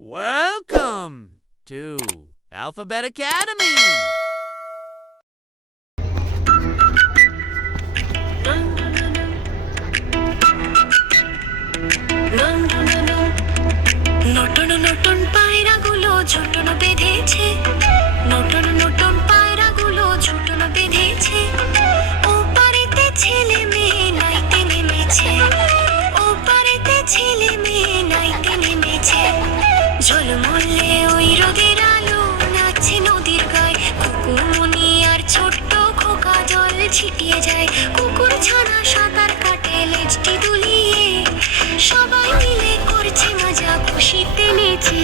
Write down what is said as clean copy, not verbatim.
Welcome to Alphabet Academy! নতুন নতুন পায়রাগুলো ঝুঁটন বেঁধেছে, নতুন নতুন পায়রাগুলো ঝুঁটন বেঁধেছে। ও পারেতে ছেলে মেয়ে নাইতে নেমেছে, ও পারেতে ছেলে মেয়ে নাইতে নেমেছে। ঝলমলে ওই রোদের আলো নাচছে নদীর গায়ে, কুকুরমণি আর ছোট্ট খোকা জল ছিটিয়ে যায়। কুকুর ছানা সাঁতার কাটে লেজটি দুলিয়ে, সবাই মিলে করছে মজা খুশিতে নেচে।